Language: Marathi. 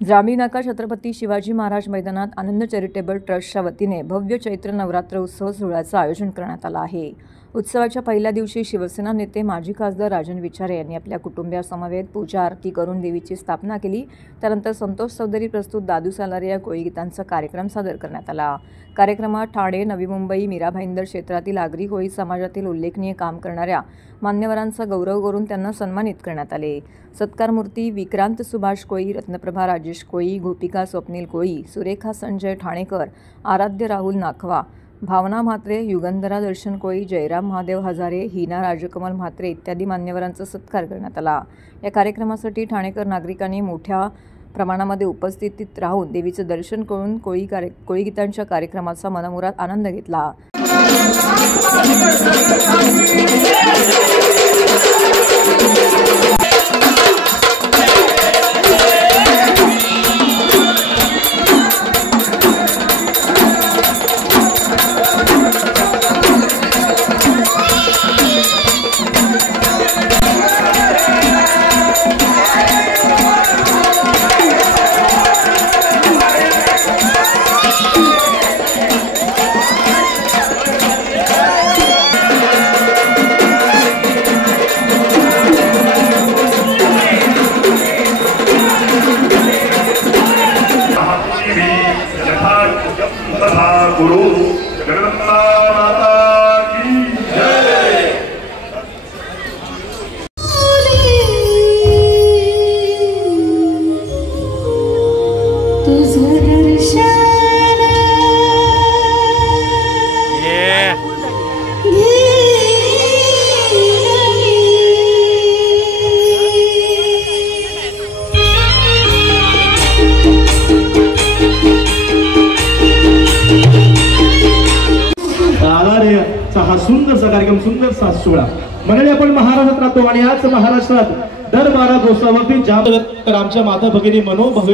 जांभी नाका छत्रपती शिवाजी महाराज मैदानात आनंद चॅरिटेबल ट्रस्टच्या वतीने भव्य चैत्र नवरात्र उत्सव सोहळ्याचं आयोजन करण्यात आलं आहे। उत्सवाच्या पहिल्या दिवशी शिवसेना नेते माजी खासदार राजन विचारे यांनी आपल्या कुटुंबियासमवेत पूजा आरती करून देवीची स्थापना केली। त्यानंतर संतोष चौधरी प्रस्तुत दादू सालारे या कोळी गीतांचा कार्यक्रम सादर करण्यात आला। कार्यक्रमात ठाणे, नवी मुंबई, मीरा भाईंदर क्षेत्रातील आगरी कोळी समाजातील उल्लेखनीय काम करणाऱ्या मान्यवरांचा गौरव करून त्यांना सन्मानित करण्यात आले। सत्कार मूर्ती विक्रांत सुभाष कोळी, रत्नप्रभा राजेश कोळी, गोपिका स्वप्नील कोळी, सुरेखा संजय ठाणेकर, आराध्य राहुल नाखवा, भावना म्हात्रे, युगंधरा दर्शन कोळी, जयराम महादेव हजारे, हिना राजकमल म्हात्रे इत्यादी मान्यवरांचा सत्कार करण्यात आला। या कार्यक्रमासाठी ठाणेकर नागरिकांनी मोठ्या प्रमाणामध्ये उपस्थितीत राहून देवीचे दर्शन करून कोळी गीतांच्या कार्यक्रमाचा मनमुराद आनंद घेतला। गुरु जगन्नाथ माता की जय। तुझं दर्शन हा सुंदरसा कार्यक्रम, सुंदरसा सोहळा मंडळी आपण महाराष्ट्रात राहतो आणि आज महाराष्ट्रात दर 12 दिवसावरती जाम तर आमच्या माता भगिनी मनोभावे